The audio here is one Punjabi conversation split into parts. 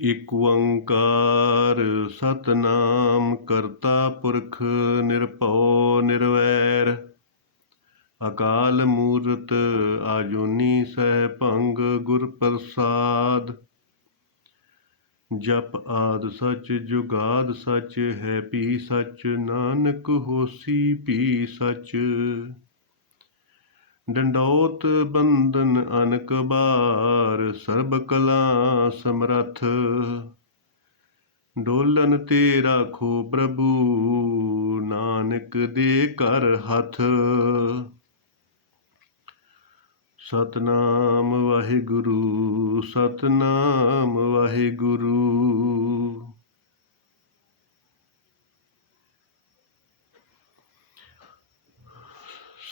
ਇਕ ਓੰਕਾਰ ਸਤਿਨਾਮ ਕਰਤਾ ਪੁਰਖ ਨਿਰਭਉ ਨਿਰਵੈਰ ਅਕਾਲ ਮੂਰਤ ਆਜੂਨੀ ਸੈਭੰ ਗੁਰ ਪ੍ਰਸਾਦ। ਜਪ ਆਦਿ ਸਚ ਜੁਗਾਦ ਸਚ ਹੈ ਭੀ ਸਚ ਨਾਨਕ ਹੋਸੀ ਭੀ ਸਚ। ਡੰਡੌਤ ਬੰਦਨ ਅਨਕ ਬਾਰ ਸਰਬ ਕਲਾ ਸਮਰੱਥ। ਡੋਲਨ ਤੇ ਰਾਖੋ ਪ੍ਰਭੂ ਨਾਨਕ ਦੇ ਕਰ ਹੱਥ। ਸਤਨਾਮ ਵਾਹਿਗੁਰੂ ਸਤਨਾਮ ਵਾਹਿਗੁਰੂ।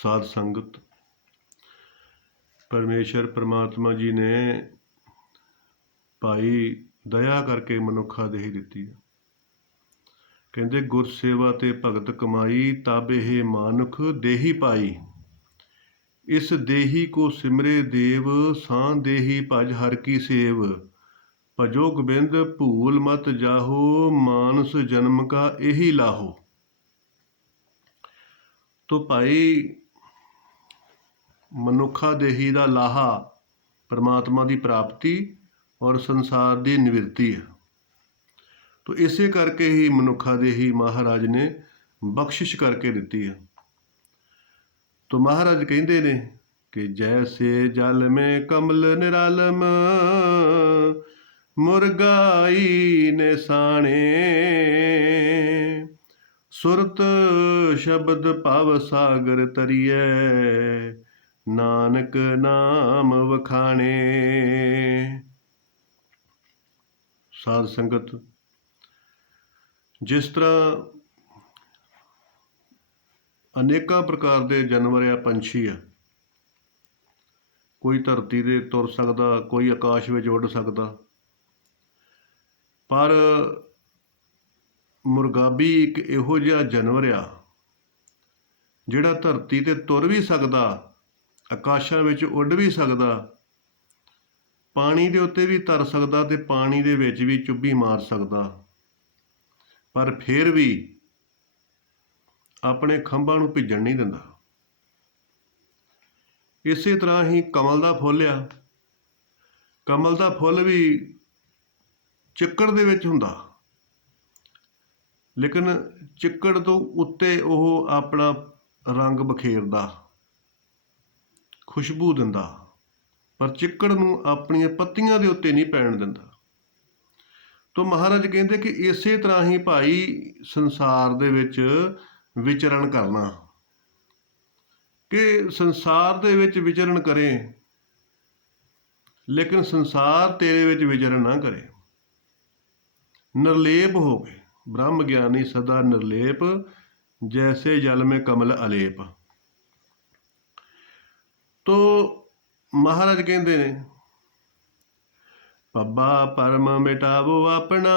ਸਾਧ ਸੰਗਤ, ਪਰਮੇਸ਼ਰ ਪ੍ਰਮਾਤਮਾ ਜੀ ਨੇ ਭਾਈ ਦਇਆ ਕਰਕੇ ਮਨੁੱਖਾ ਦੇਹੀ ਦਿੱਤੀ। ਕਹਿੰਦੇ ਗੁਰਸੇਵਾ ਤੇ ਭਗਤ ਕਮਾਈ ਤਬ ਇਹ ਮਾਨੁਖ ਦੇਹੀ ਪਾਈ। ਇਸ ਦੇਹੀ ਕੋ ਸਿਮਰੇ ਦੇਵ ਸਾਂ ਦੇਹੀ ਭਜ ਹਰ ਕੀ ਸੇਵ। ਭਜੋ ਗੋਬਿੰਦ ਭੂਲ ਮਤ ਜਾਹੋ ਮਾਨਸ ਜਨਮ ਕਾ ਇਹੀ ਲਾਹੋ। ਤੋ ਭਾਈ ਮਨੁੱਖਾ ਦੇਹੀ ਦਾ ਲਾਹਾ ਪਰਮਾਤਮਾ ਦੀ ਪ੍ਰਾਪਤੀ ਔਰ ਸੰਸਾਰ ਦੀ ਨਿਵਰਤੀ ਹੈ। ਤੋ ਇਸੇ ਕਰਕੇ ਹੀ ਮਨੁੱਖਾ ਦੇਹੀ ਮਹਾਰਾਜ ਨੇ ਬਖਸ਼ਿਸ਼ ਕਰਕੇ ਦਿੱਤੀ ਹੈ। ਤੋ ਮਹਾਰਾਜ ਕਹਿੰਦੇ ਨੇ ਕਿ ਜੈਸੇ ਜਲ ਮੈਂ ਕਮਲ ਨਿਰਾਲਮ ਮੁਰਗਾਈ ਨੇ ਸਾਣੇ। ਸੁਰਤ ਸ਼ਬਦ ਭਵ ਸਾਗਰ ਤਰੀਐ ਨਾਨਕ ਨਾਮ ਵਖਾਣੇ। ਸਾਧ ਸੰਗਤ, ਜਿਸ ਤਰ੍ਹਾਂ ਅਨੇਕਾਂ ਪ੍ਰਕਾਰ ਦੇ ਜਾਨਵਰ ਆ, ਪੰਛੀ ਆ, ਕੋਈ ਧਰਤੀ 'ਤੇ ਤੁਰ ਸਕਦਾ, ਕੋਈ ਆਕਾਸ਼ ਵਿੱਚ ਉੱਡ ਸਕਦਾ, ਪਰ ਮੁਰਗਾਬੀ ਇੱਕ ਇਹੋ ਜਿਹਾ ਜਾਨਵਰ ਆ ਜਿਹੜਾ ਧਰਤੀ 'ਤੇ ਤੁਰ ਵੀ ਸਕਦਾ, ਆਕਾਸ਼ਾਂ ਵਿੱਚ ਉੱਡ ਵੀ ਸਕਦਾ, ਪਾਣੀ ਦੇ ਉੱਤੇ ਵੀ ਤਰ ਸਕਦਾ ਅਤੇ ਪਾਣੀ ਦੇ ਵਿੱਚ ਵੀ ਚੁੱਭੀ ਮਾਰ ਸਕਦਾ, ਪਰ ਫਿਰ ਵੀ ਆਪਣੇ ਖੰਭਾਂ ਨੂੰ ਭਿੱਜਣ ਨਹੀਂ ਦਿੰਦਾ। ਇਸੇ ਤਰ੍ਹਾਂ ਹੀ ਕਮਲ ਦਾ ਫੁੱਲ ਆ। ਕਮਲ ਦਾ ਫੁੱਲ ਵੀ ਚਿੱਕੜ ਦੇ ਵਿੱਚ ਹੁੰਦਾ, ਲੇਕਿਨ ਚਿੱਕੜ ਤੋਂ ਉੱਤੇ ਉਹ ਆਪਣਾ ਰੰਗ ਬਖੇਰਦਾ, ਖੁਸ਼ਬੂ ਦਿੰਦਾ, ਪਰ ਚਿੱਕੜ ਨੂੰ ਆਪਣੀਆਂ ਪੱਤੀਆਂ ਦੇ ਉੱਤੇ ਨਹੀਂ ਪੈਣ ਦਿੰਦਾ। ਤੋ ਮਹਾਰਾਜ ਕਹਿੰਦੇ ਕਿ ਇਸੇ ਤਰ੍ਹਾਂ ਹੀ ਭਾਈ ਸੰਸਾਰ ਦੇ ਵਿੱਚ ਵਿਚਰਨ ਕਰਨਾ, ਕਿ ਸੰਸਾਰ ਦੇ ਵਿੱਚ ਵਿਚਰਨ ਕਰੇ ਲੇਕਿਨ ਸੰਸਾਰ ਤੇਰੇ ਵਿੱਚ ਵਿਚਰਨ ਨਾ ਕਰੇ। ਨਿਰਲੇਪ ਹੋਵੇ, ਬ੍ਰਹਮ ਗਿਆਨੀ ਸਦਾ ਨਿਰਲੇਪ ਜੈਸੇ ਜਲ ਮੈਂ ਕਮਲ ਅਲੇਪ। ਤੋ ਮਹਾਰਾਜ ਕਹਿੰਦੇ ਨੇ ਪੱਬਾ ਪਰਮ ਮਿਟਾਵੋ ਆਪਣਾ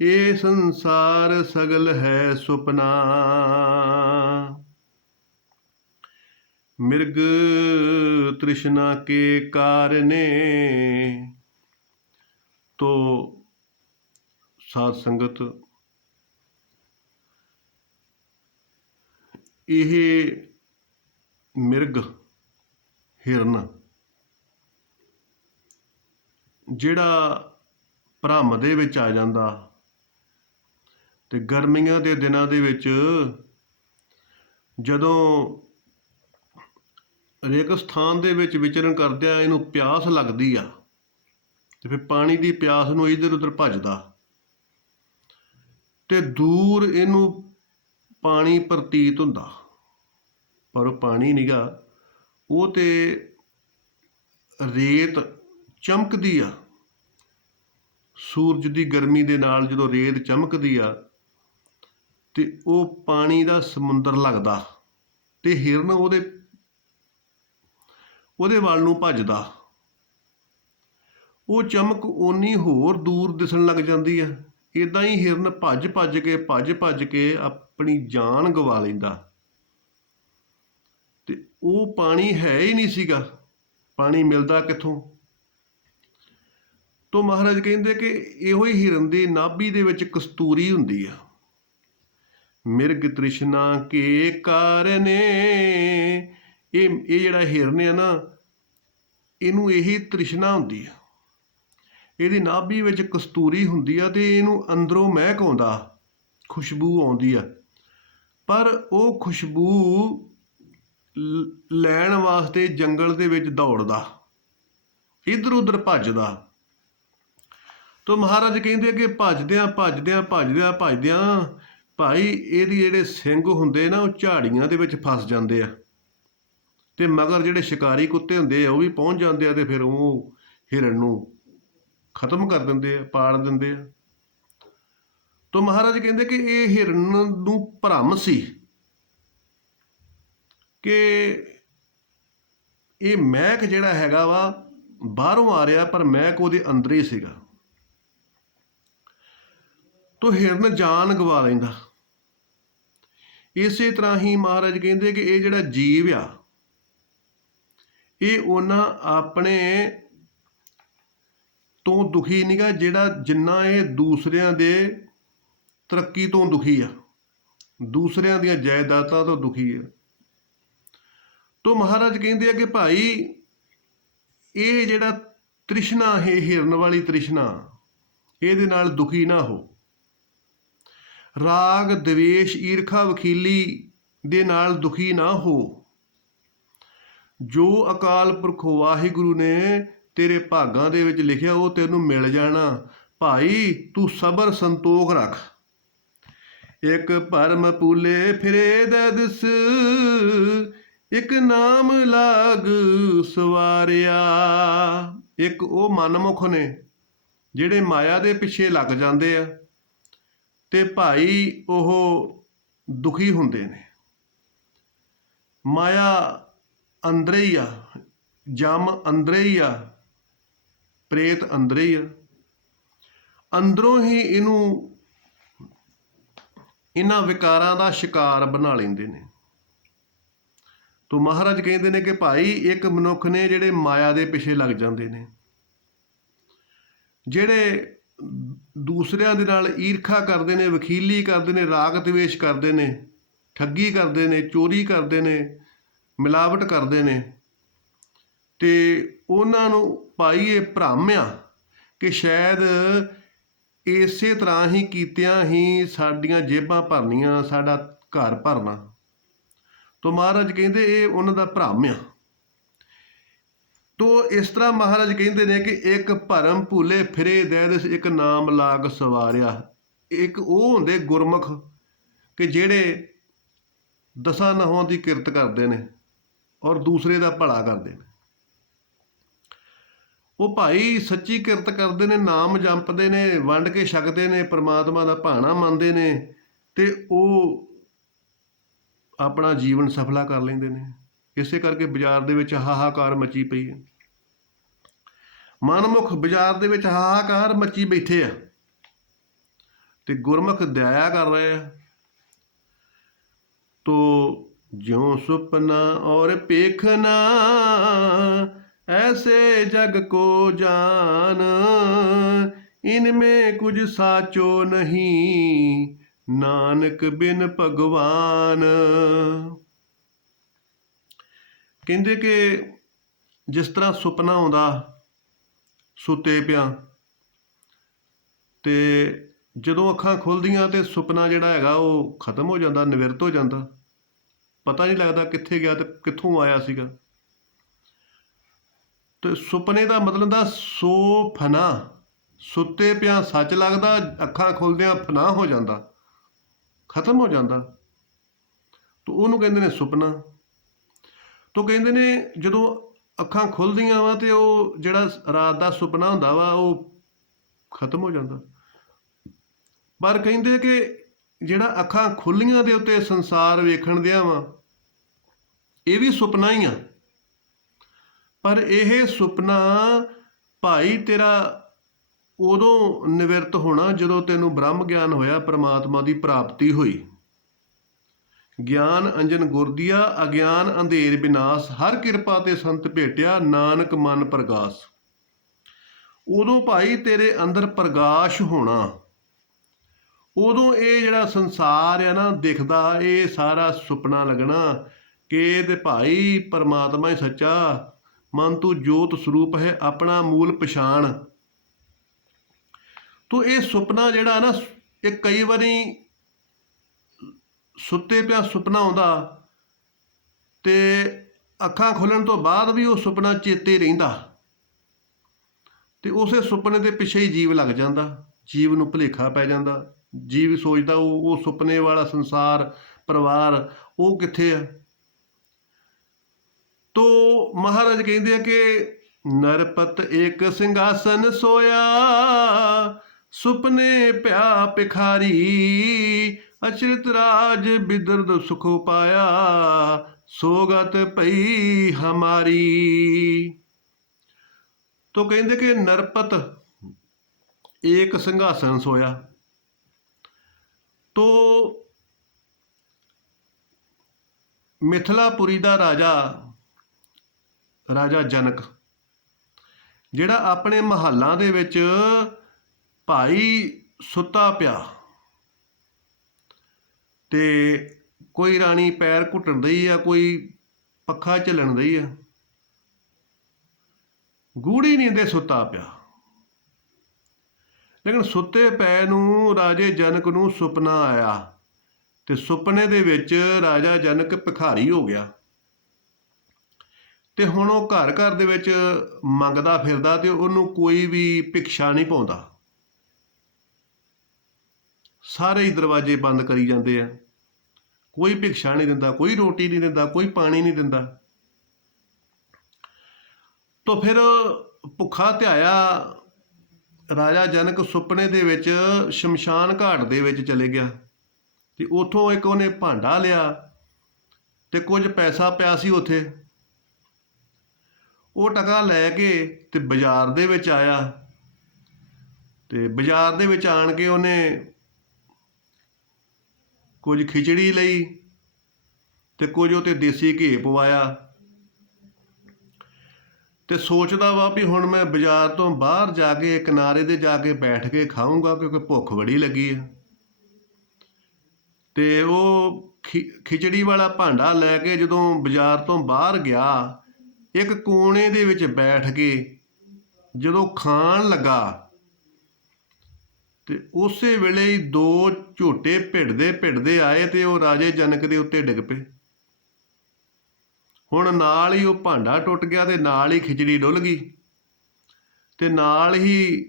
ਇਹ ਸੰਸਾਰ ਸਗਲ ਹੈ ਸੁਪਨਾ। ਮਿਰਗ ਤ੍ਰਿਸ਼ਨਾ ਕੇ ਕਾਰਨੇ। ਤੋ ਸਾਧ ਸੰਗਤ, ਇਹ ਮਿਰਗ ਹਿਰਨ ਜਿਹੜਾ ਭਰਮ ਦੇ ਵਿੱਚ ਆ ਜਾਂਦਾ, ਤੇ ਗਰਮੀਆਂ ਦੇ ਦਿਨਾਂ ਦੇ ਵਿੱਚ ਜਦੋਂ ਰੇਗਿਸਤਾਨ ਦੇ ਵਿੱਚ ਵਿਚਰਨ ਕਰਦਿਆਂ ਇਹਨੂੰ ਪਿਆਸ ਲੱਗਦੀ ਆ, ਤੇ ਫਿਰ ਪਾਣੀ ਦੀ ਪਿਆਸ ਨੂੰ ਇੱਧਰ ਉੱਧਰ ਭੱਜਦਾ, ਤੇ ਦੂਰ ਇਹਨੂੰ ਪਾਣੀ ਪ੍ਰਤੀਤ ਹੁੰਦਾ, ਪਰ ਉਹ ਪਾਣੀ ਨੀਗਾ, ਉਹ ਤੇ ਰੇਤ ਚਮਕਦੀ ਆ। ਸੂਰਜ ਦੀ ਗਰਮੀ ਦੇ ਨਾਲ ਜਦੋਂ ਰੇਤ ਚਮਕਦੀ ਆ ਤੇ ਉਹ ਪਾਣੀ ਦਾ ਸਮੁੰਦਰ ਲੱਗਦਾ, ਤੇ ਹਿਰਨ ਉਹਦੇ ਵੱਲ ਨੂੰ ਭੱਜਦਾ। ਉਹ ਚਮਕ ਓਨੀ ਹੋਰ ਦੂਰ ਦਿਸਣ ਲੱਗ ਜਾਂਦੀ ਆ। ਇੱਦਾਂ ਹੀ ਹਿਰਨ ਭੱਜ ਭੱਜ ਕੇ ਆਪਣੀ ਜਾਨ ਗਵਾ ਲੈਂਦਾ, ਤੇ ਉਹ ਪਾਣੀ ਹੈ ਹੀ ਨਹੀਂ ਸੀਗਾ। ਪਾਣੀ ਮਿਲਦਾ ਕਿੱਥੋਂ? ਤੋ ਮਹਾਰਾਜ ਕਹਿੰਦੇ ਕਿ ਇਹੋ ਹੀ ਹਿਰਨ ਦੀ ਨਾਭੀ ਦੇ ਵਿੱਚ ਕਸਤੂਰੀ ਹੁੰਦੀ ਆ। ਮਿਰਗ ਤ੍ਰਿਸ਼ਨਾ ਕੇ ਕਾਰਨੇ, ਇਹ ਜਿਹੜਾ ਹਿਰਨ ਆ ਨਾ, ਇਹਨੂੰ ਇਹੀ ਤ੍ਰਿਸ਼ਨਾ ਹੁੰਦੀ ਆ। ਇਹਦੀ ਨਾਭੀ ਵਿੱਚ ਕਸਤੂਰੀ ਹੁੰਦੀ ਆ ਤੇ ਇਹਨੂੰ ਅੰਦਰੋਂ ਮਹਿਕ ਆਉਂਦਾ, ਖੁਸ਼ਬੂ ਆਉਂਦੀ ਆ। ਪਰ ਉਹ ਖੁਸ਼ਬੂ ਲੈਣ ਵਾਸਤੇ ਜੰਗਲ ਦੇ ਵਿੱਚ ਦੌੜਦਾ, ਇੱਧਰ ਉੱਧਰ ਭੱਜਦਾ। ਤੋ ਮਹਾਰਾਜ ਕਹਿੰਦੇ ਕਿ ਭੱਜਦਿਆਂ ਭੱਜਦਿਆਂ ਭੱਜਦਿਆਂ ਭੱਜਦਿਆਂ ਭਾਈ ਇਹਦੇ ਜਿਹੜੇ ਸਿੰਗ ਹੁੰਦੇ ਨਾ, ਉਹ ਝਾੜੀਆਂ ਦੇ ਵਿੱਚ ਫਸ ਜਾਂਦੇ ਆ ਤੇ ਮਗਰ ਜਿਹੜੇ ਸ਼ਿਕਾਰੀ ਕੁੱਤੇ ਹੁੰਦੇ ਆ ਉਹ ਵੀ ਪਹੁੰਚ ਜਾਂਦੇ ਆ ਤੇ ਫਿਰ ਉਹ ਹਿਰਨ ਨੂੰ ਖਤਮ ਕਰ ਦਿੰਦੇ ਆ, ਪਾੜ ਦਿੰਦੇ ਆ। ਤੋ ਮਹਾਰਾਜ ਕਹਿੰਦੇ ਕਿ ਇਹ ਹਿਰਨ ਨੂੰ ਭਰਮ ਸੀ ਕਿ ਇਹ ਮਹਿਕ ਜਿਹੜਾ ਹੈਗਾ ਵਾ ਬਾਹਰੋਂ ਆ ਰਿਹਾ, ਪਰ ਮਹਿਕ ਉਹਦੇ ਅੰਦਰ ਹੀ ਸੀਗਾ। ਤੋ ਹਿਰਨ ਜਾਨ ਗਵਾ ਲੈਂਦਾ। ਇਸੇ ਤਰ੍ਹਾਂ ਹੀ ਮਹਾਰਾਜ ਕਹਿੰਦੇ ਕਿ ਇਹ ਜਿਹੜਾ ਜੀਵ ਆ, ਇਹ ਉਹਨਾਂ ਆਪਣੇ ਤੋਂ ਦੁਖੀ ਨਹੀਂਗਾ ਜਿਹੜਾ ਜਿੰਨਾ ਇਹ ਦੂਸਰਿਆਂ ਦੇ ਤਰੱਕੀ ਤੋਂ ਦੁਖੀ ਆ, ਦੂਸਰਿਆਂ ਦੀਆਂ ਜਾਇਦਾਦਾਂ ਤੋਂ ਦੁਖੀ ਆ। ਤੋ ਮਹਾਰਾਜ ਕਹਿੰਦੇ ਆ ਕਿ ਭਾਈ ਇਹ ਜਿਹੜਾ ਤ੍ਰਿਸ਼ਨਾ ਹੈ, ਹਿਰਨ ਵਾਲੀ ਤ੍ਰਿਸ਼ਨਾ, ਇਹਦੇ ਨਾਲ ਦੁਖੀ ਨਾ ਹੋ। ਰਾਗ ਦਵੇਸ਼ ਈਰਖਾ ਵਖੀਲੀ ਦੇ ਨਾਲ ਦੁਖੀ ਨਾ ਹੋ। ਜੋ ਅਕਾਲ ਪੁਰਖ ਵਾਹਿਗੁਰੂ ਨੇ ਤੇਰੇ ਭਾਗਾਂ ਦੇ ਵਿੱਚ ਲਿਖਿਆ ਉਹ ਤੈਨੂੰ ਮਿਲ ਜਾਣਾ। ਭਾਈ ਤੂੰ ਸਬਰ ਸੰਤੋਖ ਰੱਖ। ਇੱਕ ਭਰਮ ਭੁੱਲੇ ਫਿਰੇ ਦੇ ਦਿਸ, ਇੱਕ ਨਾਮ ਲਾਗ ਸਵਾਰਿਆ। ਇੱਕ ਉਹ ਮਨਮੁਖ ਨੇ ਜਿਹੜੇ ਮਾਇਆ ਦੇ ਪਿੱਛੇ ਲੱਗ ਜਾਂਦੇ ਆ ਤੇ ਭਾਈ ਉਹ ਦੁਖੀ ਹੁੰਦੇ ਨੇ। ਮਾਇਆ ਅੰਦਰੇ ਹੀ ਆ, ਜਮ ਅੰਦਰੇ ਹੀ ਆ, ਪ੍ਰੇਤ ਅੰਦਰੇ ਹੀ ਆ। ਅੰਦਰੋਂ ਹੀ ਇਹਨਾਂ ਵਿਕਾਰਾਂ ਦਾ ਸ਼ਿਕਾਰ ਬਣਾ ਲੈਂਦੇ ਨੇ। ਤੋ ਮਹਾਰਾਜ ਕਹਿੰਦੇ ਨੇ ਕਿ ਭਾਈ ਇੱਕ ਮਨੁੱਖ ਨੇ ਜਿਹੜੇ ਮਾਇਆ ਦੇ ਪਿੱਛੇ ਲੱਗ ਜਾਂਦੇ ਨੇ, ਜਿਹੜੇ ਦੂਸਰਿਆਂ ਦੇ ਨਾਲ ਈਰਖਾ ਕਰਦੇ ਨੇ, ਵਕੀਲੀ ਕਰਦੇ ਨੇ, ਰਾਗ ਦਵੇਸ਼ ਕਰਦੇ ਨੇ, ਠੱਗੀ ਕਰਦੇ ਨੇ, ਚੋਰੀ ਕਰਦੇ ਨੇ, ਮਿਲਾਵਟ ਕਰਦੇ ਨੇ, ਤੇ ਉਹਨਾਂ ਨੂੰ ਭਾਈ ਇਹ ਭਰਮ ਆ ਕਿ ਸ਼ਾਇਦ ਇਸੇ ਤਰ੍ਹਾਂ ਹੀ ਕੀਤਿਆਂ ਹੀ ਸਾਡੀਆਂ ਜੇਬਾਂ ਭਰਨੀਆਂ, ਸਾਡਾ ਘਰ ਭਰਨਾ। ਤੋ ਮਹਾਰਾਜ ਕਹਿੰਦੇ ਇਹ ਉਹਨਾਂ ਦਾ ਭਰਮ ਆ। ਤੋ ਇਸ ਤਰ੍ਹਾਂ ਮਹਾਰਾਜ ਕਹਿੰਦੇ ਨੇ ਕਿ ਇੱਕ ਭਰਮ ਭੁੱਲੇ ਫਿਰੇ ਦੈਦਿਸ, ਇੱਕ ਨਾਮ ਲਾਗ ਸਵਾਰਿਆ। ਇੱਕ ਉਹ ਹੁੰਦੇ ਗੁਰਮੁਖ ਕਿ ਜਿਹੜੇ ਦਸਾਂ ਨਹੁੰਆਂ ਦੀ ਕਿਰਤ ਕਰਦੇ ਨੇ ਔਰ ਦੂਸਰੇ ਦਾ ਭਲਾ ਕਰਦੇ ਨੇ। ਉਹ ਭਾਈ ਸੱਚੀ ਕਿਰਤ ਕਰਦੇ ਨੇ, ਨਾਮ ਜਪਦੇ ਨੇ, ਵੰਡ ਕੇ ਛਕਦੇ ਨੇ, ਪ੍ਰਮਾਤਮਾ ਦਾ ਭਾਣਾ ਮੰਨਦੇ ਨੇ ਤੇ ਉਹ ਆਪਣਾ ਜੀਵਨ ਸਫਲਾ ਕਰ ਲੈਂਦੇ ਨੇ। ਇਸੇ ਕਰਕੇ ਬਾਜ਼ਾਰ ਦੇ ਵਿੱਚ ਹਾਹਾਕਾਰ ਮਚੀ ਪਈ ਹੈ। ਮਨਮੁਖ ਬਾਜ਼ਾਰ ਦੇ ਵਿੱਚ ਹਾਹਾਕਾਰ ਮੱਚੀ ਬੈਠੇ ਆ ਤੇ ਗੁਰਮੁਖ ਦਇਆ ਕਰ ਰਹੇ ਆ। ਤੋ ਜਿਉਂ ਸੁਪਨਾ ਔਰ ਪੇਖਨਾ, ऐसे जग को जान, इनमें कुछ साचो नहीं, नानक बिन भगवान। ਕਹਿੰਦੇ ਕਿ ਜਿਸ ਤਰ੍ਹਾਂ ਸੁਪਨਾ ਆਉਂਦਾ ਸੁੱਤੇ ਪਿਆ ਤੇ ਜਦੋਂ ਅੱਖਾਂ ਖੁੱਲ੍ਹਦੀਆਂ ਤੇ ਸੁਪਨਾ ਜਿਹੜਾ ਹੈਗਾ ਉਹ ਖਤਮ ਹੋ ਜਾਂਦਾ, ਨਿਵਰਤ ਹੋ ਜਾਂਦਾ, ਪਤਾ ਨਹੀਂ ਲੱਗਦਾ ਕਿੱਥੇ ਗਿਆ ਤੇ ਕਿੱਥੋਂ ਆਇਆ ਸੀਗਾ। ਤੇ ਸੁਪਨੇ ਦਾ ਮਤਲਬ ਦਾ ਸੋ ਫਨਾ, ਸੁੱਤੇ ਪਿਆ ਸੱਚ ਲੱਗਦਾ, ਅੱਖਾਂ ਖੁੱਲ੍ਹਦਿਆਂ ਫਨਾ ਹੋ ਜਾਂਦਾ, ਖਤਮ ਹੋ ਜਾਂਦਾ। ਤੋ ਉਹਨੂੰ ਕਹਿੰਦੇ ਨੇ ਸੁਪਨਾ। ਤੋ ਕਹਿੰਦੇ ਨੇ ਜਦੋਂ ਅੱਖਾਂ ਖੁੱਲ੍ਹਦੀਆਂ ਵਾ ਤੇ ਉਹ ਜਿਹੜਾ ਰਾਤ ਦਾ ਸੁਪਨਾ ਹੁੰਦਾ ਵਾ ਉਹ ਖਤਮ ਹੋ ਜਾਂਦਾ। ਪਰ ਕਹਿੰਦੇ ਕਿ ਜਿਹੜਾ ਅੱਖਾਂ ਖੁੱਲ੍ਹੀਆਂ ਦੇ ਉੱਤੇ ਸੰਸਾਰ ਵੇਖਣ ਦਿਆਂ ਵਾ, ਇਹ ਵੀ ਸੁਪਨਾ ਹੀ ਆ। ਪਰ ਇਹ ਸੁਪਨਾ ਭਾਈ ਤੇਰਾ ਉਦੋਂ ਨਿਵਰਤ ਹੋਣਾ ਜਦੋਂ ਤੈਨੂੰ ਬ੍ਰਹਮ ਗਿਆਨ ਹੋਇਆ, ਪ੍ਰਮਾਤਮਾ ਦੀ ਪ੍ਰਾਪਤੀ ਹੋਈ। ਗਿਆਨ ਅੰਜਨ ਗੁਰ ਦੀਆ, ਅਗਿਆਨ ਅੰਧੇਰ ਵਿਨਾਸ਼, ਹਰ ਕਿਰਪਾ ਤੇ ਸੰਤ ਭੇਟਿਆ, ਨਾਨਕ ਮਨ ਪ੍ਰਗਾਸ। ਉਦੋਂ ਭਾਈ ਤੇਰੇ ਅੰਦਰ ਪ੍ਰਗਾਸ਼ ਹੋਣਾ। ਉਦੋਂ ਇਹ ਜਿਹੜਾ ਸੰਸਾਰ ਆ ਨਾ ਦਿਖਦਾ, ਇਹ ਸਾਰਾ ਸੁਪਨਾ ਲੱਗਣਾ ਕਿ ਤੇ ਭਾਈ ਪਰਮਾਤਮਾ ਹੀ ਸੱਚਾ, ਮਨ ਤੂੰ ਜੋਤ ਸਰੂਪ ਹੈ, ਆਪਣਾ ਮੂਲ ਪਛਾਣ। ਤੋ ਇਹ ਸੁਪਨਾ ਜਿਹੜਾ ਨਾ, ਇਹ ਕਈ ਵਾਰੀ ਸੁੱਤੇ ਪਿਆ ਸੁਪਨਾ ਆਉਂਦਾ ਤੇ ਅੱਖਾਂ ਖੁੱਲ੍ਹਣ ਤੋਂ ਬਾਅਦ ਵੀ ਉਹ ਸੁਪਨਾ ਚੇਤੇ ਰਹਿੰਦਾ, ਤੇ ਉਸੇ ਸੁਪਨੇ ਦੇ ਪਿੱਛੇ ਹੀ ਜੀਵ ਲੱਗ ਜਾਂਦਾ। ਜੀਵ ਨੂੰ ਭੁਲੇਖਾ ਪੈ ਜਾਂਦਾ, ਜੀਵ ਸੋਚਦਾ ਉਹ ਸੁਪਨੇ ਵਾਲਾ ਸੰਸਾਰ, ਪਰਿਵਾਰ ਉਹ ਕਿੱਥੇ ਆ। ਤੋ ਮਹਾਰਾਜ ਕਹਿੰਦੇ ਆ ਕਿ ਨਰਪਤ ਏਕ ਸਿੰਘਾਸਨ ਸੋਇਆ, ਸੁਪਨੇ ਪਿਆ ਭਿਖਾਰੀ, ਅਚਰਿਤ ਰਾਜ ਬਿਦਰਦ ਸੁਖੋ ਪਾਇਆ, ਸੋਗਤ ਪਈ ਹਮਾਰੀ। ਤੋ ਕਹਿੰਦੇ ਕਿ ਨਰਪਤ ਏਕ ਸਿੰਘਾਸਨ ਸੋਇਆ। ਤੋ ਮਿਥਿਲਾਪੁਰੀ ਦਾ ਰਾਜਾ ਜਨਕ, ਜਿਹੜਾ ਆਪਣੇ ਮਹੱਲਾਂ ਦੇ ਵਿੱਚ ਭਾਈ ਸੁੱਤਾ ਪਿਆ, ਤੇ ਕੋਈ ਰਾਣੀ ਪੈਰ ਘੁੱਟਣ ਦਈ ਆ, ਕੋਈ ਪੱਖਾ ਝੱਲਣ ਦਈ ਆ, ਗੂੜੀ ਨੀਂਦੇ ਸੁੱਤਾ ਪਿਆ। ਲੇਕਿਨ ਸੁੱਤੇ ਪੈ ਨੂੰ ਰਾਜੇ ਜਨਕ ਨੂੰ ਸੁਪਨਾ ਆਇਆ, ਤੇ ਸੁਪਨੇ ਦੇ ਵਿੱਚ ਰਾਜਾ ਜਨਕ ਭਿਖਾਰੀ ਹੋ ਗਿਆ, ਤੇ ਹੁਣ ਉਹ ਘਰ ਘਰ ਦੇ ਵਿੱਚ ਮੰਗਦਾ ਫਿਰਦਾ, ਤੇ ਉਹਨੂੰ ਕੋਈ ਵੀ ਭਿਕਸ਼ਾ ਨਹੀਂ ਪਾਉਂਦਾ। ਸਾਰੇ ਹੀ ਦਰਵਾਜ਼ੇ ਬੰਦ ਕਰੀ ਜਾਂਦੇ ਆ, ਕੋਈ ਭਿਕਸ਼ਾ ਨਹੀਂ ਦਿੰਦਾ, ਕੋਈ ਰੋਟੀ ਨਹੀਂ ਦਿੰਦਾ, ਕੋਈ ਪਾਣੀ ਨਹੀਂ ਦਿੰਦਾ। ਤੋ ਫਿਰ ਭੁੱਖਾ ਧਿਆਇਆ ਰਾਜਾ ਜਨਕ ਸੁਪਨੇ ਦੇ ਵਿੱਚ ਸ਼ਮਸ਼ਾਨ ਘਾਟ ਦੇ ਵਿੱਚ ਚਲੇ ਗਿਆ, ਤੇ ਉੱਥੋਂ ਇੱਕ ਉਹਨੇ ਭਾਂਡਾ ਲਿਆ, ਤੇ ਕੁਝ ਪੈਸਾ ਪਿਆ ਸੀ ਉੱਥੇ। ਉਹ ਟਕਾ ਲੈ ਕੇ ਤੇ ਬਾਜ਼ਾਰ ਦੇ ਵਿੱਚ ਆਇਆ, ਤੇ ਬਾਜ਼ਾਰ ਦੇ ਵਿੱਚ ਆਣ ਕੇ ਉਹਨੇ ਕੁਝ ਖਿਚੜੀ ਲਈ, ਤੇ ਕੁਝ ਉਹ 'ਤੇ ਦੇਸੀ ਘੀ ਪਵਾਇਆ, ਤੇ ਸੋਚਦਾ ਵਾ ਵੀ ਹੁਣ ਮੈਂ ਬਾਜ਼ਾਰ ਤੋਂ ਬਾਹਰ ਜਾ ਕੇ ਕਿਨਾਰੇ 'ਤੇ ਜਾ ਕੇ ਬੈਠ ਕੇ ਖਾਊਂਗਾ, ਕਿਉਂਕਿ ਭੁੱਖ ਬੜੀ ਲੱਗੀ ਹੈ। ਤੇ ਉਹ ਖਿਚੜੀ ਵਾਲਾ ਭਾਂਡਾ ਲੈ ਕੇ ਜਦੋਂ ਬਾਜ਼ਾਰ ਤੋਂ ਬਾਹਰ ਗਿਆ, ਇੱਕ ਕੋਨੇ ਦੇ ਵਿੱਚ ਬੈਠ ਕੇ ਜਦੋਂ ਖਾਣ ਲੱਗਾ, ਤੇ ਉਸੇ ਵੇਲੇ ਹੀ ਦੋ ਝੋਟੇ ਭਿੜਦੇ ਆਏ, ਤੇ ਉਹ ਰਾਜੇ ਜਨਕ ਦੇ ਉੱਤੇ ਡਿੱਗ ਪਏ। ਹੁਣ ਨਾਲ ਹੀ ਉਹ ਭਾਂਡਾ ਟੁੱਟ ਗਿਆ, ਤੇ ਨਾਲ ਹੀ ਖਿਚੜੀ ਡੁੱਲ ਗਈ, ਤੇ ਨਾਲ ਹੀ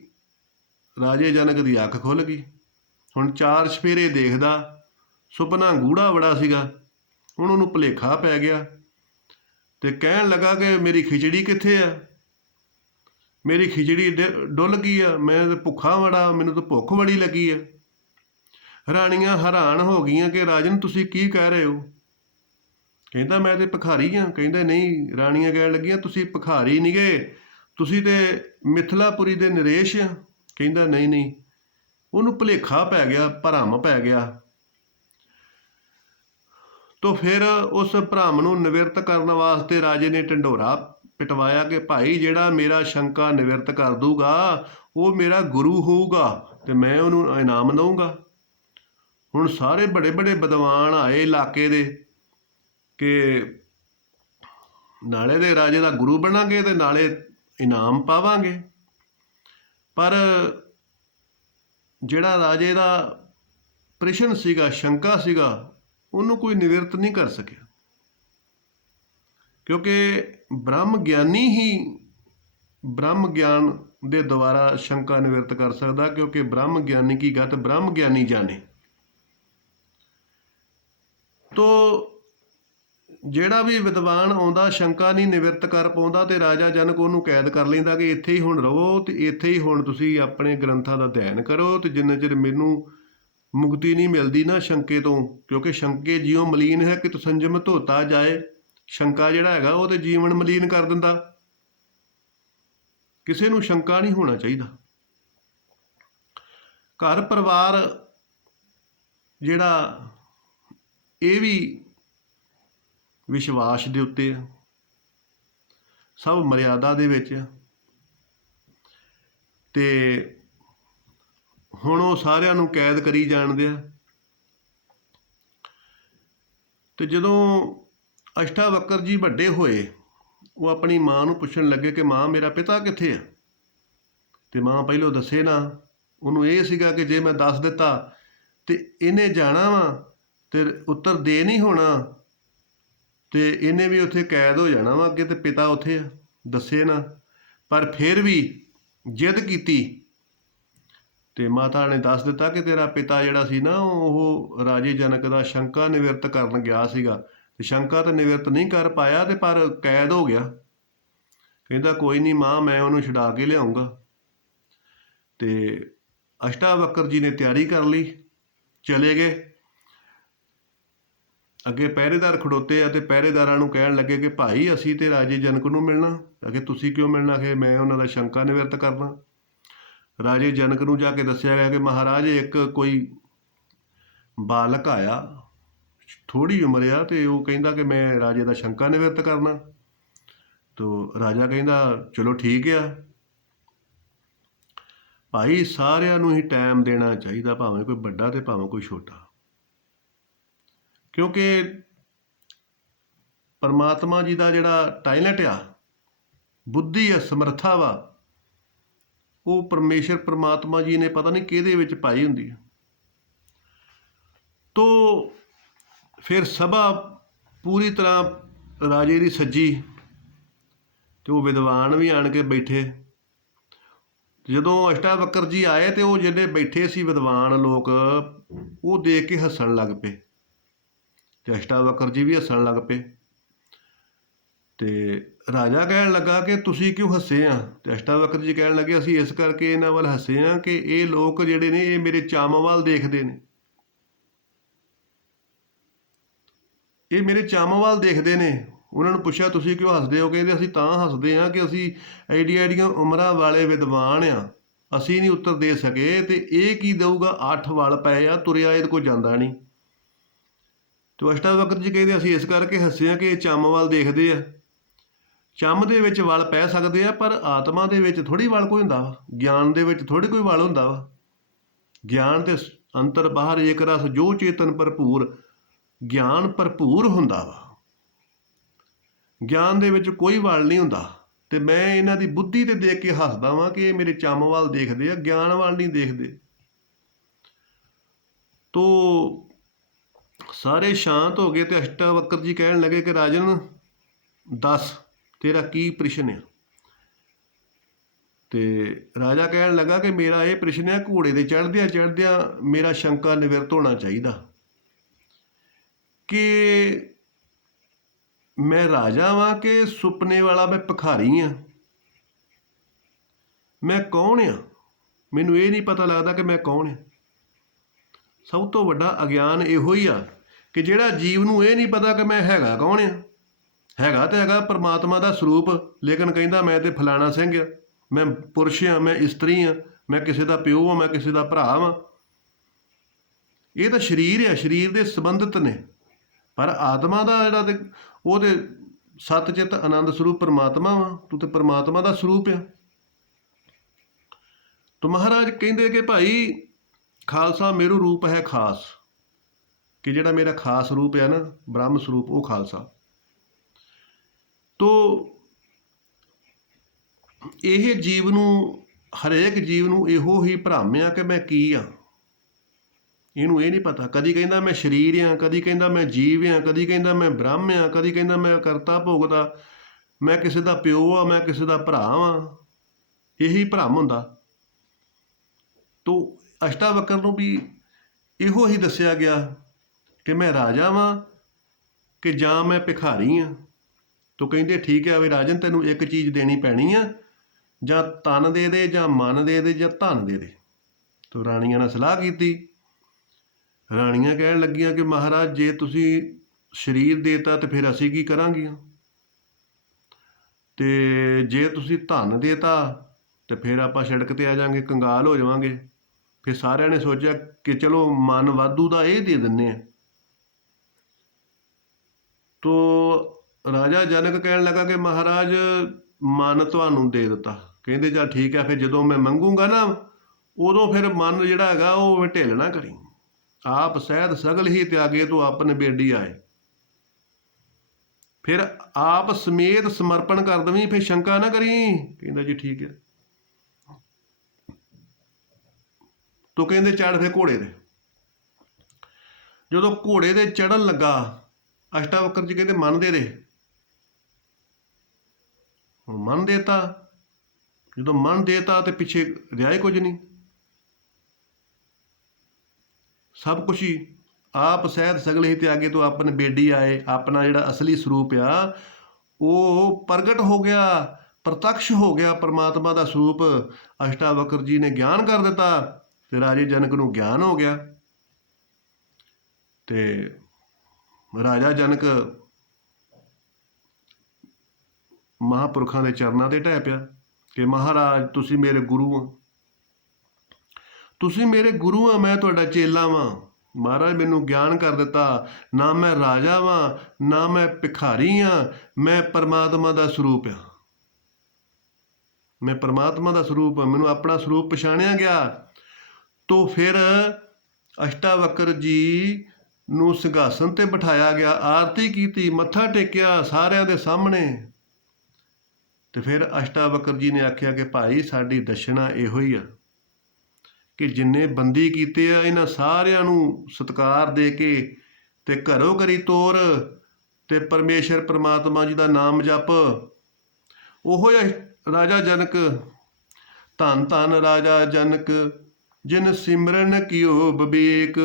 ਰਾਜੇ ਜਨਕ ਦੀ ਅੱਖ ਖੁੱਲ੍ਹ ਗਈ। ਹੁਣ ਚਾਰ ਚੁਫੇਰੇ ਦੇਖਦਾ, ਸੁਪਨਾ ਗੂੜਾ ਬੜਾ ਸੀਗਾ। ਹੁਣ ਉਹਨੂੰ ਭੁਲੇਖਾ ਪੈ ਗਿਆ, ਤੇ ਕਹਿਣ ਲੱਗਾ ਕਿ ਮੇਰੀ ਖਿਚੜੀ ਕਿੱਥੇ ਆ, ਮੇਰੀ ਖਿਚੜੀ ਡੁੱਲ ਗਈ ਆ, ਮੈਂ ਤਾਂ ਭੁੱਖਾ ਬੜਾ, ਮੈਨੂੰ ਤਾਂ ਭੁੱਖ ਬੜੀ ਲੱਗੀ ਆ। ਰਾਣੀਆਂ ਹੈਰਾਨ ਹੋ ਗਈਆਂ ਕਿ ਰਾਜਨ ਤੁਸੀਂ ਕੀ ਕਹਿ ਰਹੇ ਹੋ। ਕਹਿੰਦਾ ਮੈਂ ਤੇ ਭਿਖਾਰੀ ਹਾਂ। ਕਹਿੰਦਾ ਨਹੀਂ। ਰਾਣੀਆਂ ਕਹਿਣ ਲੱਗੀਆਂ ਤੁਸੀਂ ਭਿਖਾਰੀ ਨਹੀਂ ਗਏ, ਤੁਸੀਂ ਤੇ ਮਿਥਿਲਾਪੁਰੀ ਦੇ ਨਰੇਸ਼ ਆ। ਕਹਿੰਦਾ ਨਹੀਂ। ਉਹਨੂੰ ਭੁਲੇਖਾ ਪੈ ਗਿਆ, ਭਰਮ ਪੈ ਗਿਆ। ਤੋ ਫਿਰ ਉਸ ਭਰਮ ਨੂੰ ਨਿਵਰਤ ਕਰਨ ਵਾਸਤੇ ਰਾਜੇ ਨੇ ਢੰਡੋਰਾ ਪਿਟਵਾਇਆ ਕਿ ਭਾਈ ਜਿਹੜਾ ਮੇਰਾ ਸ਼ੰਕਾ ਨਿਵਰਤ ਕਰ ਦੂਗਾ ਉਹ ਮੇਰਾ ਗੁਰੂ ਹੋਊਗਾ, ਤੇ ਮੈਂ ਉਹਨੂੰ ਇਨਾਮ ਦਊਂਗਾ। ਹੁਣ ਸਾਰੇ ਬੜੇ ਵਿਦਵਾਨ ਆਏ ਇਲਾਕੇ ਦੇ ਕਿ ਨਾਲੇ ਦੇ ਰਾਜੇ ਦਾ ਗੁਰੂ ਬਣਾਂਗੇ ਤੇ ਨਾਲੇ ਇਨਾਮ ਪਾਵਾਂਗੇ। ਪਰ ਜਿਹੜਾ ਰਾਜੇ ਦਾ ਪ੍ਰਸ਼ਨ ਸੀਗਾ, ਸ਼ੰਕਾ ਸੀਗਾ, ਉਹਨੂੰ ਕੋਈ ਨਿਵਰਤ ਨਹੀਂ ਕਰ ਸਕਿਆ, ਕਿਉਂਕਿ ਬ੍ਰਹਮ ਗਿਆਨੀ ਹੀ ਬ੍ਰਹਮ ਗਿਆਨ ਦੇ ਦੁਆਰਾ ਸ਼ੰਕਾ ਨਿਵਰਤ ਕਰ ਸਕਦਾ, ਕਿਉਂਕਿ ਬ੍ਰਹਮ ਗਿਆਨੀ ਕੀ ਗਤ ਬ੍ਰਹਮ ਗਿਆਨੀ ਜਾਣੇ। ਤੋ ਜਿਹੜਾ ਵੀ ਵਿਦਵਾਨ ਆਉਂਦਾ ਸ਼ੰਕਾ ਨਹੀਂ ਨਿਵਰਤ ਕਰ ਪਾਉਂਦਾ, ਤੇ ਰਾਜਾ ਜਨਕ ਉਹਨੂੰ ਕੈਦ ਕਰ ਲੈਂਦਾ ਕਿ ਇੱਥੇ ਹੀ ਹੁਣ ਰਹੋ, ਤੇ ਇੱਥੇ ਹੀ ਹੁਣ ਤੁਸੀਂ ਆਪਣੇ ਗ੍ਰੰਥਾਂ ਦਾ ਅਧਿਐਨ ਕਰੋ, ਤੇ ਜਿੰਨੇ ਚਿਰ ਮੈਨੂੰ ਮੁਕਤੀ ਨਹੀਂ ਮਿਲਦੀ ਨਾ ਸ਼ੰਕੇ ਤੋਂ, ਕਿਉਂਕਿ ਸ਼ੰਕੇ ਜਿਉਂ ਮਲੀਨ ਹੈ ਕਿ ਸੰਜਮ ਧੋਤਾ ਜਾਏ। ਸ਼ੰਕਾ ਜਿਹੜਾ ਹੈਗਾ ਉਹ ਤੇ ਜੀਵਨ ਮਲੀਨ ਕਰ ਦਿੰਦਾ। ਕਿਸੇ ਨੂੰ ਸ਼ੰਕਾ ਨਹੀਂ ਹੋਣਾ ਚਾਹੀਦਾ। ਘਰ ਪਰਿਵਾਰ ਜਿਹੜਾ ਇਹ ਵੀ ਵਿਸ਼ਵਾਸ ਦੇ ਉੱਤੇ ਆ, ਸਭ ਮਰਿਆਦਾ ਦੇ ਵਿੱਚ ਆ। ਤੇ ਹੁਣ ਉਹ ਸਾਰਿਆਂ ਨੂੰ ਕੈਦ ਕਰੀ ਜਾਣਦੇ ਆ। ਤੇ ਜਦੋਂ ਅਸ਼ਟਾਵਕਰ ਜੀ ਵੱਡੇ ਹੋਏ, ਉਹ ਆਪਣੀ ਮਾਂ ਨੂੰ ਪੁੱਛਣ ਲੱਗੇ ਕਿ ਮਾਂ ਮੇਰਾ ਪਿਤਾ ਕਿੱਥੇ ਆ। ਤੇ ਮਾਂ ਪਹਿਲੋਂ ਦੱਸੇ ਨਾ। ਉਹਨੂੰ ਇਹ ਸੀਗਾ ਕਿ ਜੇ ਮੈਂ ਦੱਸ ਦਿੱਤਾ ਤੇ ਇਹਨੇ ਜਾਣਾ ਵਾ ਤੇ ਉੱਤਰ ਦੇ ਨਹੀਂ ਹੋਣਾ ਤੇ ਇਹਨੇ ਵੀ ਉੱਥੇ ਕੈਦ ਹੋ ਜਾਣਾ ਵਾ ਅੱਗੇ, ਤੇ ਪਿਤਾ ਉੱਥੇ ਆ, ਦੱਸੇ ਨਾ। ਪਰ ਫਿਰ ਵੀ ਜਿੱਦ ਕੀਤੀ ਤੇ ਮਾਤਾ ਨੇ ਦੱਸ ਦਿੱਤਾ ਕਿ ਤੇਰਾ ਪਿਤਾ ਜਿਹੜਾ ਸੀ ਨਾ, ਉਹ ਰਾਜੇ ਜਨਕ ਦਾ ਸ਼ੰਕਾ ਨਿਵਰਤ ਕਰਨ ਗਿਆ ਸੀਗਾ, ਤੇ ਸ਼ੰਕਾ ਤਾਂ ਨਿਵਰਤ ਨਹੀਂ ਕਰ ਪਾਇਆ ਤੇ ਪਰ ਕੈਦ ਹੋ ਗਿਆ। ਕਹਿੰਦਾ ਕੋਈ ਨਹੀਂ ਮਾਂ, ਮੈਂ ਉਹਨੂੰ ਛੁਡਾ ਕੇ ਲਿਆਉਂਗਾ। ਤੇ ਅਸ਼ਟਾਵਕਰ ਜੀ ਨੇ ਤਿਆਰੀ ਕਰ ਲਈ, ਚਲੇ ਗਏ। ਅੱਗੇ ਪਹਿਰੇਦਾਰ ਖੜੋਤੇ ਆ ਤੇ ਪਹਿਰੇਦਾਰਾਂ ਨੂੰ ਕਹਿਣ ਲੱਗੇ ਕਿ ਭਾਈ ਅਸੀਂ ਤੇ ਰਾਜੇ ਜਨਕ ਨੂੰ ਮਿਲਣਾ। ਅਗੇ ਤੁਸੀਂ ਕਿਉਂ ਮਿਲਣਾ? ਕਿ ਮੈਂ ਉਹਨਾਂ ਦਾ ਸ਼ੰਕਾ ਨਿਵਰਤ ਕਰਨਾ। ਰਾਜੇ ਜਨਕ ਨੂੰ ਜਾ ਕੇ ਦੱਸਿਆ ਗਿਆ ਕਿ ਮਹਾਰਾਜ ਇੱਕ ਕੋਈ ਬਾਲਕ ਆਇਆ, ਥੋੜ੍ਹੀ ਉਮਰ ਆ, ਤੇ ਉਹ ਕਹਿੰਦਾ ਕਿ ਮੈਂ ਰਾਜੇ ਦਾ ਸ਼ੰਕਾ ਨਿਵਰਤ ਕਰਨਾ। ਤੋ ਰਾਜਾ ਕਹਿੰਦਾ ਚਲੋ ਠੀਕ ਆ ਭਾਈ, ਸਾਰਿਆਂ ਨੂੰ ਹੀ ਟਾਈਮ ਦੇਣਾ ਚਾਹੀਦਾ, ਭਾਵੇਂ ਕੋਈ ਵੱਡਾ ਤੇ ਭਾਵੇਂ ਕੋਈ ਛੋਟਾ, ਕਿਉਂਕਿ ਪਰਮਾਤਮਾ ਜੀ ਦਾ ਜਿਹੜਾ ਟੈਲੈਂਟ ਆ, ਬੁੱਧੀ ਆ, ਸਮਰੱਥਾ ਵਾ, ਉਹ ਪਰਮੇਸ਼ਰ ਪਰਮਾਤਮਾ ਜੀ ਨੇ ਪਤਾ ਨਹੀਂ ਕਿਹਦੇ ਵਿੱਚ ਪਾਈ ਹੁੰਦੀ ਹੈ। ਤੋ ਫਿਰ ਸਭਾ ਪੂਰੀ ਤਰ੍ਹਾਂ ਰਾਜੇ ਦੀ ਸੱਜੀ ਤੇ ਉਹ ਵਿਦਵਾਨ ਵੀ ਆਣ ਕੇ ਬੈਠੇ। ਜਦੋਂ ਅਸ਼ਟਾਵਕਰ ਜੀ ਆਏ ਤੇ ਉਹ ਜਿਹੜੇ ਬੈਠੇ ਸੀ ਵਿਦਵਾਨ ਲੋਕ, ਉਹ ਦੇਖ ਕੇ ਹੱਸਣ ਲੱਗ ਪਏ ਤੇ ਅਸ਼ਟਾਵਕਰ ਜੀ ਵੀ ਹੱਸਣ ਲੱਗ ਪਏ। ਤੇ ਰਾਜਾ ਕਹਿਣ ਲੱਗਾ ਕਿ ਤੁਸੀਂ ਕਿਉਂ ਹੱਸੇ ਆ? ਤੇ ਅਸ਼ਟਾਵਕਰ ਜੀ ਕਹਿਣ ਲੱਗੇ ਅਸੀਂ ਇਸ ਕਰਕੇ ਇਹਨਾਂ ਵੱਲ ਹੱਸੇ ਆ ਕਿ ਇਹ ਲੋਕ ਜਿਹੜੇ ਨੇ ਇਹ ਮੇਰੇ ਚੰਮ ਵੱਲ ਦੇਖਦੇ ਨੇ, ਇਹ ਮੇਰੇ ਚੰਮ ਵੱਲ ਦੇਖਦੇ ਨੇ। ਉਹਨਾਂ ਨੂੰ ਪੁੱਛਿਆ ਤੁਸੀਂ ਕਿਉਂ ਹੱਸਦੇ ਹੋ? ਕਹਿੰਦੇ ਅਸੀਂ ਤਾਂ ਹੱਸਦੇ ਹਾਂ ਕਿ ਅਸੀਂ ਐਡੀਆਂ ਐਡੀਆਂ ਉਮਰਾਂ ਵਾਲੇ ਵਿਦਵਾਨ ਆ, ਅਸੀਂ ਨਹੀਂ ਉੱਤਰ ਦੇ ਸਕੇ ਤੇ ਇਹ ਕੀ ਦਊਗਾ? 8 ਵਲ ਪਏ ਆ, ਤੁਰਿਆ ਇਹਦੇ ਕੋਲ ਜਾਂਦਾ ਨਹੀਂ। ਤੇ ਅਸ਼ਟਾਵਕਰ ਜੀ ਕਹਿੰਦੇ ਅਸੀਂ ਇਸ ਕਰਕੇ ਹੱਸੇ ਆ ਕਿ ਇਹ ਚੰਮ ਵੱਲ ਦੇਖਦੇ ਆ। ਚੰਮ ਦੇ ਵਿੱਚ ਵਲ ਪੈ ਸਕਦੇ ਆ, ਪਰ ਆਤਮਾ ਦੇ ਵਿੱਚ ਥੋੜ੍ਹੀ ਵਲ ਕੋਈ ਹੁੰਦਾ ਵਾ, ਗਿਆਨ ਦੇ ਵਿੱਚ ਥੋੜ੍ਹੀ ਕੋਈ ਵਲ ਹੁੰਦਾ ਵਾ। ਗਿਆਨ ਤੇ ਅੰਤਰ ਬਾਹਰ ਏਕ ਰਸ ਜੋ ਚੇਤਨ ਭਰਪੂਰ, ਗਿਆਨ ਭਰਪੂਰ ਹੁੰਦਾ ਵਾ, ਗਿਆਨ ਦੇ ਵਿੱਚ ਕੋਈ ਵਲ ਨਹੀਂ ਹੁੰਦਾ। ਤੇ ਮੈਂ ਇਹਨਾਂ ਦੀ ਬੁੱਧੀ ਤੇ ਦੇਖ ਕੇ ਹੱਸਦਾ ਵਾਂ ਕਿ ਇਹ ਮੇਰੇ ਚੰਮ ਵੱਲ ਦੇਖਦੇ ਆ, ਗਿਆਨ ਵੱਲ ਨਹੀਂ ਦੇਖਦੇ। ਤੋ ਸਾਰੇ ਸ਼ਾਂਤ ਹੋ ਗਏ ਤੇ ਅਸ਼ਟਾਵਕਰ ਜੀ ਕਹਿਣ ਲੱਗੇ ਕਿ ਰਾਜਨ ਦੱਸ ਤੇਰਾ ਕੀ ਪ੍ਰਸ਼ਨ ਆ? ਤੇ ਰਾਜਾ ਕਹਿਣ ਲੱਗਾ ਕਿ ਮੇਰਾ ਇਹ ਪ੍ਰਸ਼ਨ ਹੈ, ਘੋੜੇ ਦੇ ਚੜ੍ਹਦਿਆਂ ਚੜ੍ਹਦਿਆਂ ਮੇਰਾ ਸ਼ੰਕਾ ਨਿਵਰਤ ਹੋਣਾ ਚਾਹੀਦਾ ਕਿ ਮੈਂ ਰਾਜਾ ਵਾਂ ਕਿ ਸੁਪਨੇ ਵਾਲਾ ਮੈਂ ਭਿਖਾਰੀ ਆ, ਮੈਂ ਕੌਣ ਆ? ਮੈਨੂੰ ਇਹ ਨਹੀਂ ਪਤਾ ਲੱਗਦਾ ਕਿ ਮੈਂ ਕੌਣ ਆ। ਸਭ ਤੋਂ ਵੱਡਾ ਅਗਿਆਨ ਇਹੋ ਹੀ ਆ ਕਿ ਜਿਹੜਾ ਜੀਵ ਨੂੰ ਇਹ ਨਹੀਂ ਪਤਾ ਕਿ ਮੈਂ ਹੈਗਾ ਕੌਣ ਆ। ਹੈਗਾ ਤਾਂ ਹੈਗਾ ਪਰਮਾਤਮਾ ਦਾ ਸਰੂਪ, ਲੇਕਿਨ ਕਹਿੰਦਾ ਮੈਂ ਤੇ ਫਲਾਣਾ ਸਿੰਘ ਆ, ਮੈਂ ਪੁਰਸ਼ ਹਾਂ, ਮੈਂ ਇਸਤਰੀ ਹਾਂ, ਮੈਂ ਕਿਸੇ ਦਾ ਪਿਓ ਹਾਂ, ਮੈਂ ਕਿਸੇ ਦਾ ਭਰਾ ਵਾਂ। ਇਹ ਤਾਂ ਸਰੀਰ ਆ, ਸਰੀਰ ਦੇ ਸੰਬੰਧਿਤ ਨੇ, ਪਰ ਆਤਮਾ ਦਾ ਜਿਹੜਾ ਤੇ ਉਹ ਤੇ ਸੱਚ ਚਿੱਤ ਆਨੰਦ ਸਰੂਪ ਪਰਮਾਤਮਾ ਵਾ, ਤੂੰ ਤੇ ਪਰਮਾਤਮਾ ਦਾ ਸਰੂਪ ਆ। ਤਾਂ ਮਹਾਰਾਜ ਕਹਿੰਦੇ ਕਿ ਭਾਈ ਖਾਲਸਾ ਮੇਰੂ ਰੂਪ ਹੈ ਖਾਸ, ਕਿ ਜਿਹੜਾ ਮੇਰਾ ਖਾਸ ਰੂਪ ਹੈ ਨਾ ਬ੍ਰਹਮ ਸਰੂਪ, ਉਹ ਖਾਲਸਾ। ਤੋ ਇਹ ਜੀਵ ਨੂੰ, ਹਰੇਕ ਜੀਵ ਨੂੰ ਇਹੋ ਹੀ ਭਰਮ ਆ ਕਿ ਮੈਂ ਕੀ ਆ। ਇਹਨੂੰ ਇਹ ਨਹੀਂ ਪਤਾ, ਕਦੀ ਕਹਿੰਦਾ ਮੈਂ ਸਰੀਰ ਆ, ਕਦੀ ਕਹਿੰਦਾ ਮੈਂ ਜੀਵ ਆ, ਕਦੀ ਕਹਿੰਦਾ ਮੈਂ ਬ੍ਰਹਮ ਆ, ਕਦੀ ਕਹਿੰਦਾ ਮੈਂ ਕਰਤਾ ਭੋਗਦਾ, ਮੈਂ ਕਿਸੇ ਦਾ ਪਿਓ ਆ, ਮੈਂ ਕਿਸੇ ਦਾ ਭਰਾ ਵਾਂ। ਇਹੀ ਭਰਮ ਹੁੰਦਾ। ਤੋ ਅਸ਼ਟਾਵਕਰ ਨੂੰ ਵੀ ਇਹੋ ਹੀ ਦੱਸਿਆ ਗਿਆ ਕਿ ਮੈਂ ਰਾਜਾ ਵਾਂ ਕਿ ਜਾਂ ਮੈਂ ਭਿਖਾਰੀ ਆ। ਤੋ ਕਹਿੰਦੇ ਠੀਕ ਹੈ ਵੀ ਰਾਜਨ, ਤੈਨੂੰ ਇੱਕ ਚੀਜ਼ ਦੇਣੀ ਪੈਣੀ ਆ, ਜਾਂ ਤਨ ਦੇ ਦੇ, ਜਾਂ ਮਨ ਦੇ ਦੇ, ਜਾਂ ਧਨ ਦੇ ਦੇ। ਤੋ ਰਾਣੀਆਂ ਨਾਲ ਸਲਾਹ ਕੀਤੀ। ਰਾਣੀਆਂ ਕਹਿਣ ਲੱਗੀਆਂ ਕਿ ਮਹਾਰਾਜ ਜੇ ਤੁਸੀਂ ਸਰੀਰ ਦੇਤਾ ਤੇ ਫਿਰ ਅਸੀਂ ਕੀ ਕਰਾਂਗੀਆਂ, ਤੇ ਜੇ ਤੁਸੀਂ ਧਨ ਦੇਤਾ ਤੇ ਫਿਰ ਆਪਾਂ ਸੜਕ ਤੇ ਆ ਜਾਵਾਂਗੇ, ਕੰਗਾਲ ਹੋ ਜਾਵਾਂਗੇ। ਫਿਰ ਸਾਰਿਆਂ ਨੇ ਸੋਚਿਆ ਕਿ ਚਲੋ ਮਨ ਵਾਧੂ ਦਾ ਇਹ ਦੇ ਦਿੰਦੇ ਆ। ਤੋ ਰਾਜਾ ਜਨਕ ਕਹਿਣ ਲੱਗਾ ਕਿ ਮਹਾਰਾਜ ਮਨ ਤੁਹਾਨੂੰ ਦੇ ਦਿੱਤਾ, ਕਹਿੰਦੇ ਚੱਲ ਠੀਕ ਹੈ, ਫਿਰ ਜਦੋਂ ਮੈਂ ਮੰਗੂੰਗਾ ਨਾ ਉਦੋਂ ਫਿਰ ਮਨ ਜਿਹੜਾ ਹੈਗਾ ਉਹ ਢਿੱਲ ਨਾ ਕਰੀ। ਆਪ ਸਹਿਤ ਸਗਲ ਹੀ ਤਿਆਗੇ ਤੋਂ ਆਪਨ ਬੇਡੀ ਆਏ। ਫਿਰ ਆਪ ਸਮੇਤ ਸਮਰਪਣ ਕਰ ਦਵੀਂ, ਫਿਰ ਸ਼ੰਕਾ ਨਾ ਕਰੀ। ਕਹਿੰਦਾ ਜੀ ਠੀਕ ਹੈ। ਤੋ ਕਹਿੰਦੇ ਚੜ੍ਹ ਫਿਰ ਘੋੜੇ ਤੇ। ਜਦੋਂ ਘੋੜੇ ਤੇ ਚੜ੍ਹਨ ਲੱਗਾ, ਅਸ਼ਟਾਵਕਰ ਜੀ ਕਹਿੰਦੇ ਮਨ ਦੇ ਦੇ। ਹੁਣ ਮਨ ਦੇਤਾ। ਜਦੋਂ ਮਨ ਦੇਤਾ ਤੇ ਪਿੱਛੇ ਰਿਹਾ ਹੀ ਕੁਝ ਨਹੀਂ। ਸਭ ਕੁਛ ਹੀ ਆਪ ਸਹਿਤ ਸਗਲ ਹੀ ਤਿਆਗੇ ਤੋਂ ਆਪਨ ਬੇਡੀ ਆਏ। ਆਪਣਾ ਜਿਹੜਾ ਅਸਲੀ ਸਰੂਪ ਆ ਉਹ ਪ੍ਰਗਟ ਹੋ ਗਿਆ, ਪ੍ਰਤੱਖ ਹੋ ਗਿਆ। ਪਰਮਾਤਮਾ ਦਾ ਸਰੂਪ ਅਸ਼ਟਾਵਕਰ ਜੀ ਨੇ ਗਿਆਨ ਕਰ ਦਿੱਤਾ ਤੇ ਰਾਜੇ ਜਨਕ ਨੂੰ ਗਿਆਨ ਹੋ ਗਿਆ। ਤੇ ਰਾਜਾ ਜਨਕ ਮਹਾਂਪੁਰਖਾਂ ਦੇ ਚਰਨਾਂ ਤੇ ਢਹਿ ਪਿਆ ਕਿ ਮਹਾਰਾਜ ਤੁਸੀਂ ਮੇਰੇ ਗੁਰੂ ਆ, ਤੁਸੀਂ ਮੇਰੇ ਗੁਰੂ ਆ, ਮੈਂ ਤੁਹਾਡਾ ਚੇਲਾ ਵਾਂ। ਮਹਾਰਾਜ ਮੈਨੂੰ ਗਿਆਨ ਕਰ ਦਿੱਤਾ, ਨਾ ਮੈਂ ਰਾਜਾ ਵਾਂ ਨਾ ਮੈਂ ਭਿਖਾਰੀ ਹਾਂ, ਮੈਂ ਪਰਮਾਤਮਾ ਦਾ ਸਰੂਪ ਆ। ਮੈਂ ਪਰਮਾਤਮਾ ਦਾ ਸਰੂਪ ਆ, ਮੈਨੂੰ ਆਪਣਾ ਸਰੂਪ ਪਛਾਣਿਆ ਗਿਆ। ਤੋ ਫਿਰ ਅਸ਼ਟਾਵਕਰ ਜੀ ਨੂੰ ਸਿੰਘਾਸਨ ਤੇ ਬਿਠਾਇਆ ਗਿਆ, ਆਰਤੀ ਕੀਤੀ, ਮੱਥਾ ਟੇਕਿਆ ਸਾਰਿਆਂ ਦੇ ਸਾਹਮਣੇ। ਤੇ ਫਿਰ ਅਸ਼ਟਾਵਕਰ ਜੀ ਨੇ ਆਖਿਆ ਕਿ ਭਾਈ ਸਾਡੀ ਦਸ਼ਨਾ ਇਹੋ ਹੀ ਆ ਕਿ ਜਿੰਨੇ ਬੰਦੀ ਕੀਤੇ ਆ ਇਹਨਾਂ ਸਾਰਿਆਂ ਨੂੰ ਸਤਿਕਾਰ ਦੇ ਕੇ ਤੇ ਘਰੋਂ ਘਰੀ ਤੋਰ ਤੇ ਪਰਮੇਸ਼ਰ ਪਰਮਾਤਮਾ ਜੀ ਦਾ ਨਾਮ ਜਪ। ਉਹੋ ਰਾਜਾ ਜਨਕ, ਧੰਨ ਧੰਨ ਰਾਜਾ ਜਨਕ ਜਿਨ ਸਿਮਰਨ ਕੀਓ ਵਿਵੇਕ।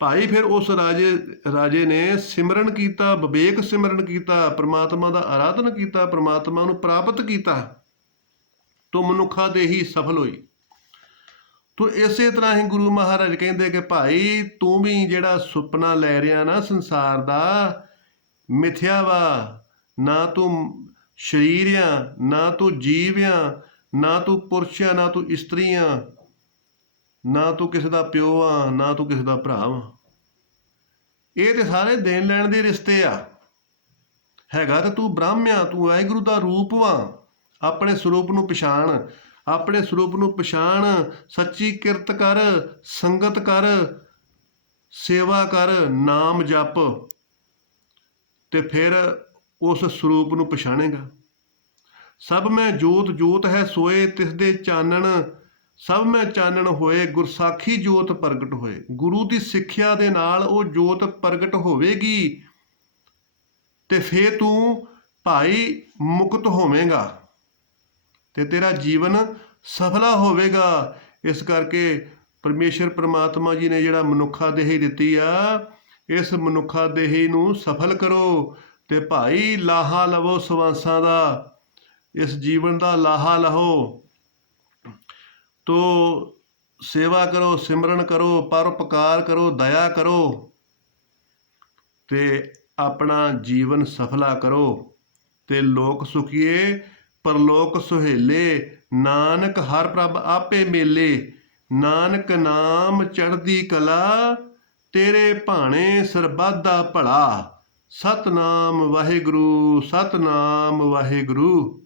ਭਾਈ ਫਿਰ ਉਸ ਰਾਜੇ ਨੇ ਸਿਮਰਨ ਕੀਤਾ, ਵਿਵੇਕ ਸਿਮਰਨ ਕੀਤਾ, ਪਰਮਾਤਮਾ ਦਾ ਆਰਾਧਨ ਕੀਤਾ, ਪਰਮਾਤਮਾ ਨੂੰ ਪ੍ਰਾਪਤ ਕੀਤਾ, ਤੋ ਮਨੁੱਖਾ ਦੇਹੀ ਸਫਲ ਹੋਈ। ਤੋ ਇਸੇ ਤਰ੍ਹਾਂ ਹੀ ਗੁਰੂ ਮਹਾਰਾਜ ਕਹਿੰਦੇ ਕਿ ਭਾਈ ਤੂੰ ਵੀ ਜਿਹੜਾ ਸੁਪਨਾ ਲੈ ਰਿਹਾ ਨਾ ਸੰਸਾਰ ਦਾ, ਮਿਥਿਆ ਵਾ। ਨਾ ਤੂੰ ਸਰੀਰ ਆ, ਨਾ ਤੂੰ ਜੀਵ ਆ, ਨਾ ਤੂੰ ਪੁਰਸ਼ ਆ, ਨਾ ਤੂੰ ਇਸਤਰੀ ਆ, ਨਾ ਤੂੰ ਕਿਸੇ ਦਾ ਪਿਓ ਆ, ਨਾ ਤੂੰ ਕਿਸੇ ਦਾ ਭਰਾ ਵਾ। ਇਹ ਤੇ ਸਾਰੇ ਦੇਣ ਲੈਣ ਦੇ ਰਿਸ਼ਤੇ ਆ। ਹੈਗਾ ਤੇ ਤੂੰ ਬ੍ਰਹਮ ਆ, ਤੂੰ ਵਾਹਿਗੁਰੂ ਦਾ ਰੂਪ ਵਾ। ਆਪਣੇ ਸਰੂਪ ਨੂੰ ਪਛਾਣ, ਆਪਣੇ ਸਰੂਪ ਨੂੰ ਪਛਾਣ, ਸੱਚੀ ਕਿਰਤ ਕਰ, ਸੰਗਤ ਕਰ, ਸੇਵਾ ਕਰ, ਨਾਮ ਜਪ, ਤੇ ਫਿਰ ਉਸ ਸਰੂਪ ਨੂੰ ਪਛਾਣੇਗਾ। ਸਭ ਮੈਂ ਜੋਤ ਜੋਤ ਹੈ ਸੋਏ, ਤਿਸ ਦੇ ਚਾਨਣ ਸਭ ਮੈਂ ਚਾਨਣ ਹੋਏ, ਗੁਰਸਾਖੀ ਜੋਤ ਪ੍ਰਗਟ ਹੋਏ। ਗੁਰੂ ਦੀ ਸਿੱਖਿਆ ਦੇ ਨਾਲ ਉਹ ਜੋਤ ਪ੍ਰਗਟ ਹੋਵੇਗੀ ਤੇ ਫੇਰ ਤੂੰ ਭਾਈ ਮੁਕਤ ਹੋਵੇਂਗਾ ਤੇ ਤੇਰਾ ਜੀਵਨ ਸਫਲਾ ਹੋਵੇਗਾ। ਇਸ ਕਰਕੇ ਪਰਮੇਸ਼ਰ ਪਰਮਾਤਮਾ ਜੀ ਨੇ ਜਿਹੜਾ ਮਨੁੱਖਾ ਦੇਹੀ ਦਿੱਤੀ ਆ, ਇਸ ਮਨੁੱਖਾ ਦੇਹੀ ਨੂੰ ਸਫਲ ਕਰੋ ਤੇ ਭਾਈ ਲਾਹਾ ਲਵੋ ਸਵਾਸਾਂ ਦਾ, ਇਸ ਜੀਵਨ ਦਾ ਲਾਹਾ ਲਹੋ। ਤੋ ਸੇਵਾ ਕਰੋ, ਸਿਮਰਨ ਕਰੋ, ਪਰਉਪਕਾਰ ਕਰੋ, ਦਇਆ ਕਰੋ ਤੇ ਆਪਣਾ ਜੀਵਨ ਸਫਲਾ ਕਰੋ ਤੇ ਲੋਕ ਸੁਖੀਏ ਪਰਲੋਕ ਸੁਹੇਲੇ। ਨਾਨਕ ਹਰ ਪ੍ਰਭ ਆਪੇ ਮੇਲੇ, ਨਾਨਕ ਨਾਮ ਚੜ੍ਹਦੀ ਕਲਾ, ਤੇਰੇ ਭਾਣੇ ਸਰਬੱਤ ਦਾ ਭਲਾ। ਸਤਨਾਮ ਵਾਹਿਗੁਰੂ, ਸਤਨਾਮ ਵਾਹਿਗੁਰੂ।